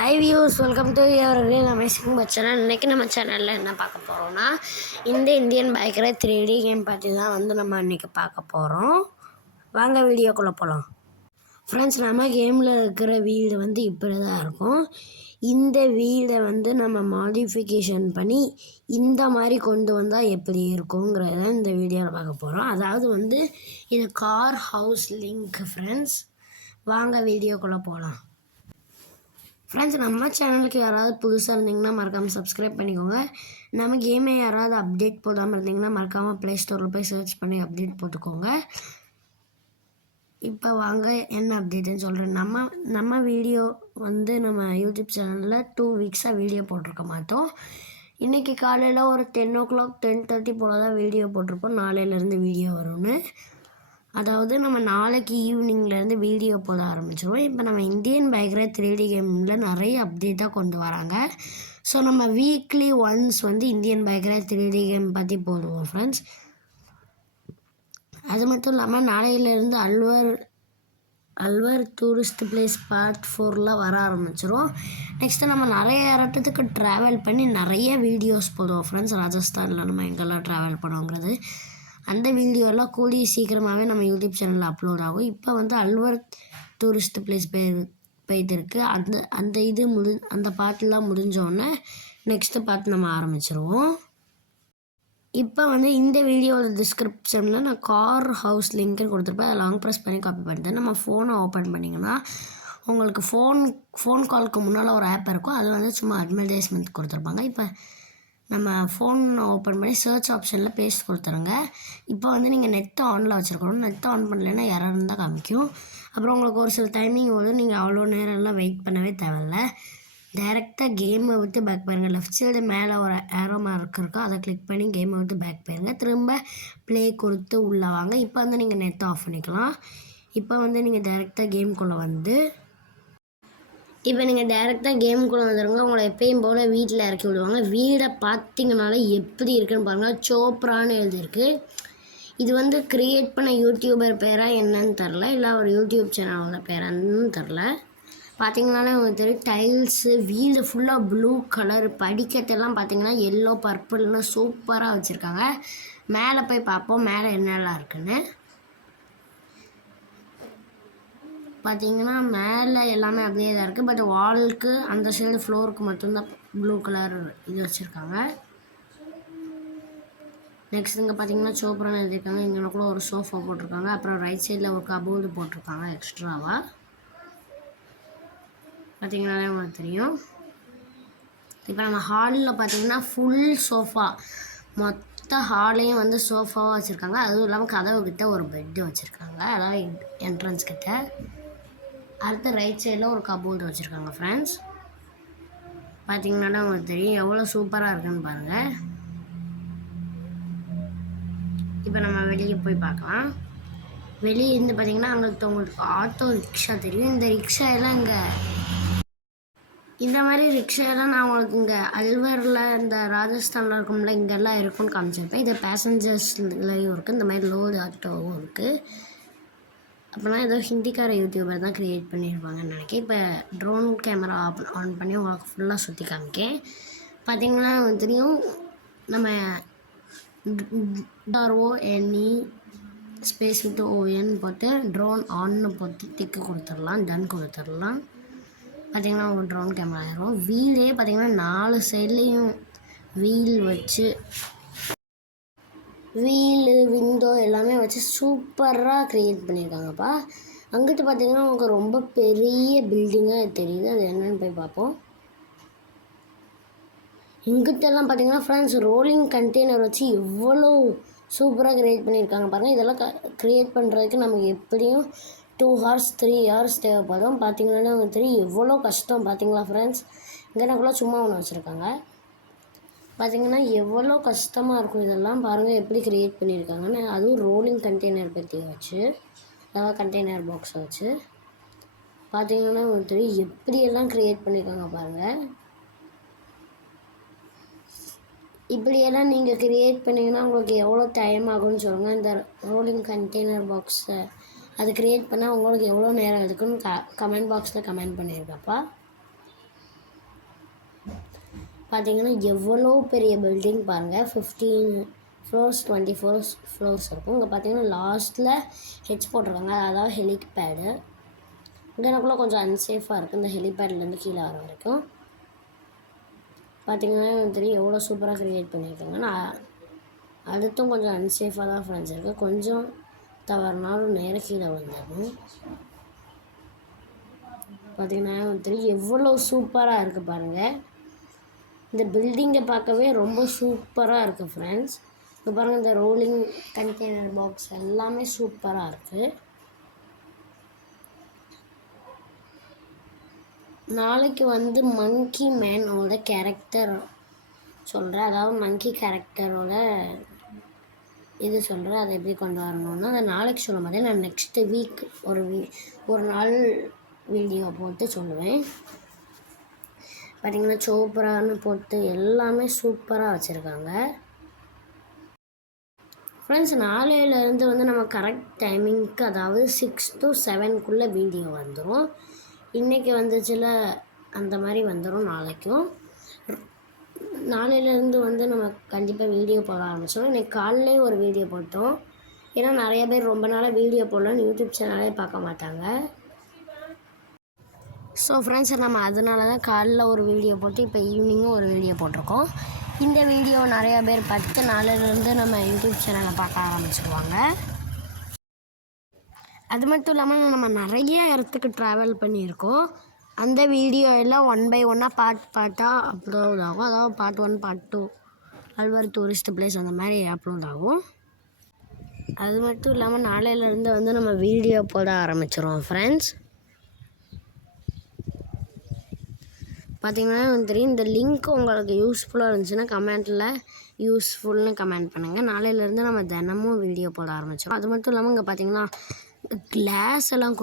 High views, welcome to your green amazing but channel. இன்றைக்கி நம்ம சேனலில் என்ன பார்க்க போகிறோம்னா இந்தியன் பைக்கரை 3D கேம் பற்றி தான் நம்ம இன்றைக்கி பார்க்க போகிறோம். வாங்க வீடியோக்குள்ளே போகலாம். ஃப்ரெண்ட்ஸ், நம்ம கேமில் இருக்கிற வீடு இப்படி தான் இருக்கும். இந்த வீடை நம்ம மாடிஃபிகேஷன் பண்ணி இந்த மாதிரி கொண்டு வந்தால் எப்படி இருக்குங்கிறத இந்த வீடியோவில் பார்க்க போகிறோம். அதாவது இது கார் ஹவுஸ் லிங்க். ஃப்ரெண்ட்ஸ், வாங்க வீடியோக்குள்ளே போகலாம். ஃப்ரெண்ட்ஸ், நம்ம சேனலுக்கு யாராவது புதுசாக இருந்தீங்கன்னா மறக்காமல் சப்ஸ்கிரைப் பண்ணிக்கோங்க. நம்ம கேமை யாராவது அப்டேட் போடாமல் இருந்தீங்கன்னா மறக்காமல் ப்ளே ஸ்டோரில் போய் சர்ச் பண்ணி அப்டேட் போட்டுக்கோங்க. இப்போ வாங்க என்ன அப்டேட்டுன்னு சொல்கிறேன். நம்ம வீடியோ நம்ம யூடியூப் சேனலில் 2 வீக்ஸாக வீடியோ போட்டிருக்க மாட்டோம். இன்றைக்கி காலையில் ஒரு 10 o'clock 10:30 போல் தான் வீடியோ போட்டிருப்போம். நாளையிலேருந்து வீடியோ வரும்னு. அதாவது நம்ம நாளைக்கு ஈவினிங்லேருந்து வீடியோ போட ஆரம்பிச்சிடுவோம். இப்போ நம்ம இந்தியன் பைக்கரை 3D கேமில் நிறைய அப்டேட்டாக கொண்டு வராங்க. ஸோ நம்ம வீக்லி ஒன்ஸ் இந்தியன் பைக்கரை 3D கேம் பற்றி போடுவோம் ஃப்ரெண்ட்ஸ். அது மட்டும் இல்லாமல் நாளையிலேருந்து அல்வர் டூரிஸ்ட் பிளேஸ் பார்ட் 4 வர ஆரம்பிச்சிடும். நெக்ஸ்ட்டு நம்ம நிறைய இடத்துக்கு ட்ராவல் பண்ணி நிறைய வீடியோஸ் போடுவோம் ஃப்ரெண்ட்ஸ். ராஜஸ்தானில் நம்ம எங்கெல்லாம் ட்ராவல் பண்ணுவோங்கிறது அந்த வீடியோலாம் கூடிய சீக்கிரமாகவே நம்ம யூடியூப் சேனலில் அப்லோட் ஆகும். இப்போ அல்வர் டூரிஸ்ட் பிளேஸ் போயிட்டு இருக்குது. அந்த பாட்டெலாம் முடிஞ்சோடனே நெக்ஸ்ட்டு பார்த்து நம்ம ஆரம்பிச்சிருவோம். இப்போ இந்த வீடியோவோட டிஸ்கிரிப்ஷனில் நான் கார் ஹவுஸ் லிங்க்னு கொடுத்துருப்பேன். அதை லாங் ப்ரெஸ் பண்ணி காப்பி பண்ணிட்டேன். நம்ம ஃபோனை ஓப்பன் பண்ணிங்கன்னா உங்களுக்கு ஃபோன் காலுக்கு முன்னால் ஒரு ஆப் இருக்கும். அது சும்மா அட்வர்டைஸ்மெண்ட் கொடுத்துருப்பாங்க. இப்போ நம்ம ஃபோன் ஓப்பன் பண்ணி சர்ச் ஆப்ஷனில் பேஸ்ட் கொடுத்துருங்க. இப்போ நீங்கள் நெட்டை ஆனில் வச்சுருக்கணும். நெட்டை ஆன் பண்ணலைன்னா எரர் தான் காமிக்கும். அப்புறம் உங்களுக்கு ஒரு சில டைமிங் நீங்கள் அவ்வளோ நேரம்லாம் வெயிட் பண்ணவே தேவையில்ல. டைரெக்டாக கேமை விட்டு பேக் போயிருங்க. லெஃப்ட் சைடு மேலே ஒரு ஏரோ மார்க் இருக்கும். அதை கிளிக் பண்ணி கேமை விட்டு பேக் போயிருங்க. திரும்ப ப்ளே கொடுத்து உள்ளே வாங்க. இப்போ நீங்கள் நெட்டை ஆஃப் பண்ணிக்கலாம். இப்போ நீங்கள் டைரெக்டாக கேமுக்குள்ளே இப்போ நீங்கள் டைரெக்டாக கேமுக்குள்ளே வந்துடுங்க. உங்களை எப்பயும் போல் வீட்டில் இறக்கி விடுவாங்க. வீடை பார்த்தீங்கனாலே எப்படி இருக்குன்னு பாருங்கள். சோப்ரான்னு எழுதியிருக்கு. இது க்ரியேட் பண்ண யூடியூபர் பேராக என்னன்னு தெரில, இல்லை ஒரு யூடியூப் சேனலோட பேரான்னு தெரில. பார்த்தீங்கனாலே உங்களுக்கு தெரியும். டைல்ஸு வீடு ஃபுல்லாக ப்ளூ கலர். படிக்கட்டெல்லாம் பார்த்தீங்கன்னா எல்லோ பர்பிள்னு சூப்பராக வச்சுருக்காங்க. மேலே போய் பார்ப்போம் மேலே என்னெல்லாம் இருக்குன்னு. பார்த்தீங்கன்னா மேலே எல்லாமே அப்படியே தான் இருக்குது. பட் வாலுக்கு அந்த சைடு ஃப்ளோருக்கு மட்டும்தான் ப்ளூ கலர் இது வச்சுருக்காங்க. நெக்ஸ்ட் இங்கே பார்த்தீங்கன்னா சோப்ரான்னு எழுதியிருக்காங்க. இங்கே கூட ஒரு சோஃபா போட்டிருக்காங்க. அப்புறம் ரைட் சைடில் ஒரு கபோர்டு போட்டிருக்காங்க எக்ஸ்ட்ராவாக. பார்த்தீங்கன்னாலே உங்களுக்கு தெரியும். இப்போ நம்ம ஹாலில் பார்த்தீங்கன்னா ஃபுல் சோஃபா, மொத்த ஹாலையும் சோஃபாவாக வச்சுருக்காங்க. அதுவும் இல்லாமல் கதவு கிட்ட ஒரு பெட்டு வச்சுருக்காங்க, அதாவது என்ட்ரன்ஸ் கிட்ட. அடுத்த ரைட் சைடில் ஒரு கபோர்டு வச்சுருக்காங்க ஃப்ரெண்ட்ஸ். பார்த்தீங்கன்னா உங்களுக்கு தெரியும் எவ்வளோ சூப்பராக இருக்குன்னு பாருங்கள். இப்போ நம்ம வெளியே போய் பார்க்கலாம். வெளியே இருந்து பார்த்தீங்கன்னா உங்களுக்கு ஆட்டோ ரிக்ஷா தெரியும். இந்த ரிக்ஷா எல்லாம் இந்த மாதிரி ரிக்ஷாலாம் நான் உங்களுக்கு இங்கே அல்வரில் இந்த ராஜஸ்தானில் இருக்கும்ல இங்கெல்லாம் இருக்குன்னு காமிச்சிருப்பேன். இது பேசஞ்சர்ஸ்லையும் இருக்குது. இந்த மாதிரி லோடு ஆட்டோவும் இருக்குது. அப்படின்னா ஏதோ ஹிந்திக்கார யூடியூபர் தான் க்ரியேட் பண்ணியிருப்பாங்கன்னு நினைக்கிறேன். இப்போ ட்ரோன் கேமரா ஆன் பண்ணி உங்களுக்கு ஃபுல்லாக சுற்றி காமிக்கேன். பார்த்திங்கன்னா தெரியும். நம்ம DRONE ஸ்பேஸ் விட்டு ON போட்டு ட்ரோன் ஆன்னு போட்டு டிக்கு கொடுத்துடலாம், டன் கொடுத்துடலாம். பார்த்திங்கன்னா ஒரு ட்ரோன் கேமரா ஆயிரும். வீலே பார்த்திங்கன்னா 4 சைட்லேயும் வீல் வச்சு வீலு விண்டோ எல்லாமே வச்சு சூப்பராக க்ரியேட் பண்ணியிருக்காங்கப்பா. அங்கிட்டு பார்த்திங்கன்னா உங்களுக்கு ரொம்ப பெரிய பில்டிங்காக தெரியுது. அது என்னென்னு போய் பார்ப்போம். இங்கிட்டெல்லாம் பார்த்திங்கன்னா ஃப்ரெண்ட்ஸ் ரோலிங் கண்டெய்னர் வச்சு எவ்வளோ சூப்பராக க்ரியேட் பண்ணியிருக்காங்க பாருங்கள். இதெல்லாம் க்ரியேட் பண்ணுறதுக்கு நமக்கு எப்படியும் 2 hours 3 hours தேவைப்படும். பார்த்திங்கன்னா உங்களுக்கு தெரியும் எவ்வளோ கஷ்டம். பார்த்திங்களா ஃப்ரெண்ட்ஸ், இங்கேனாக்குள்ள சும்மா ஒன்று வச்சுருக்காங்க. பார்த்திங்கன்னா எவ்வளோ கஷ்டமாக இருக்கும். இதெல்லாம் பாருங்கள் எப்படி க்ரியேட் பண்ணியிருக்காங்கன்னு. அதுவும் ரோலிங் கண்டெய்னர் பற்றி வச்சு, அதாவது கண்டெய்னர் பாக்ஸை வச்சு பார்த்திங்கன்னா உங்களுக்கு தெரியும் எப்படியெல்லாம் க்ரியேட் பண்ணியிருக்காங்க பாருங்கள். இப்படியெல்லாம் நீங்கள் க்ரியேட் பண்ணிங்கன்னா உங்களுக்கு எவ்வளோ டைம் ஆகும்னு சொல்லுங்கள். இந்த ரோலிங் கண்டெய்னர் பாக்ஸை அது க்ரியேட் பண்ணால் உங்களுக்கு எவ்வளோ நேரம் எடுக்குன்னு கமெண்ட் பாக்ஸில் கமெண்ட் பண்ணியிருக்கப்பா. பார்த்தீங்கன்னா எவ்வளோ பெரிய பில்டிங் பாருங்கள். 15 ஃப்ளோர்ஸ் 24 ஃப்ளோர்ஸ் இருக்கும். இங்கே பார்த்தீங்கன்னா லாஸ்ட்டில் ஹெச் போட்டிருக்காங்க, அதாவது ஹெலிபேடு. இங்கனக்குள்ளே கொஞ்சம் அன்சேஃபாக இருக்குது இந்த ஹெலிபேட்லேருந்து கீழே வர வரைக்கும். பார்த்தீங்கன்னா தெரியும் எவ்வளோ சூப்பராக க்ரியேட் பண்ணியிருக்காங்கன்னா. அடுத்தும் கொஞ்சம் அன்சேஃபாக தான் ஃப்ரெண்ட்ஸ் இருக்குது. கொஞ்சம் தவறுனாலும் நேராக கீழே வந்துடணும். பார்த்தீங்கன்னா தெரியும் எவ்வளோ சூப்பராக இருக்குது பாருங்கள். இந்த பில்டிங்கை பார்க்கவே ரொம்ப சூப்பராக இருக்குது ஃப்ரெண்ட்ஸ். இப்போ பாருங்கள், இந்த ரோலிங் கண்டெய்னர் பாக்ஸ் எல்லாமே சூப்பராக இருக்குது. நாளைக்கு வந்து மங்கி மேனோட கேரக்டர் சொல்கிறேன், அதாவது மங்கி கேரக்டரோட இது சொல்கிறேன். அதை எப்படி கொண்டு வரணும்னா அதை நாளைக்கு சொல்ல மாட்டேன். நான் நெக்ஸ்ட்டு வீக் ஒரு நாள் வீடியோ போட்டு சொல்லுவேன். பார்த்திங்கன்னா சோப்ரான்னு போட்டு எல்லாமே சூப்பராக வச்சுருக்காங்க ஃப்ரெண்ட்ஸ். நாளையிலேருந்து வந்து நம்ம கரெக்ட் டைமிங்க்கு, அதாவது 6 to 7 வீடியோ வந்துடும். இன்றைக்கி வந்துச்சுல அந்த மாதிரி வந்துடும் நாளைக்கும். நாளையிலேருந்து வந்து நம்ம கண்டிப்பாக வீடியோ போட ஆரம்பித்தோம். இன்றைக்கி காலையிலே ஒரு வீடியோ போட்டோம். ஏன்னா நிறைய பேர் ரொம்ப நாளாக வீடியோ போடலான்னு யூடியூப் சேனலே பார்க்க மாட்டாங்க. ஸோ ஃப்ரெண்ட்ஸ், நம்ம அதனால தான் காலைல ஒரு வீடியோ போட்டு இப்போ ஈவினிங்கும் ஒரு வீடியோ போட்டிருக்கோம். இந்த வீடியோ நிறையா பேர் 10 நாளிலேருந்து நம்ம யூடியூப் சேனலை பார்க்க ஆரம்பிச்சிடுவாங்க. அது மட்டும் இல்லாமல் நம்ம நிறைய இடத்துக்கு ட்ராவல் பண்ணியிருக்கோம். அந்த வீடியோ எல்லாம் 1 by 1 பார்ட்டாக அப்லோட் ஆகும். அதாவது part 1 part 2 Alwar tourist place அந்த மாதிரி அப்லோட் ஆகும். அது மட்டும் இல்லாமல் நாளையிலேருந்து வந்து நம்ம வீடியோ போட ஆரம்பிச்சிடுவோம் ஃப்ரெண்ட்ஸ். பார்த்திங்கன்னா தெரியும், இந்த லிங்க் உங்களுக்கு யூஸ்ஃபுல்லாக இருந்துச்சுன்னா கமெண்ட்டில் யூஸ்ஃபுல்னு கமெண்ட் பண்ணுங்கள். நாளையிலேருந்து நம்ம தினமும் வீடியோ போட ஆரம்பிச்சிடும். அது மட்டும் இல்லாமல் இங்கே பார்த்திங்கன்னா கிளாஸ் எல்லாம்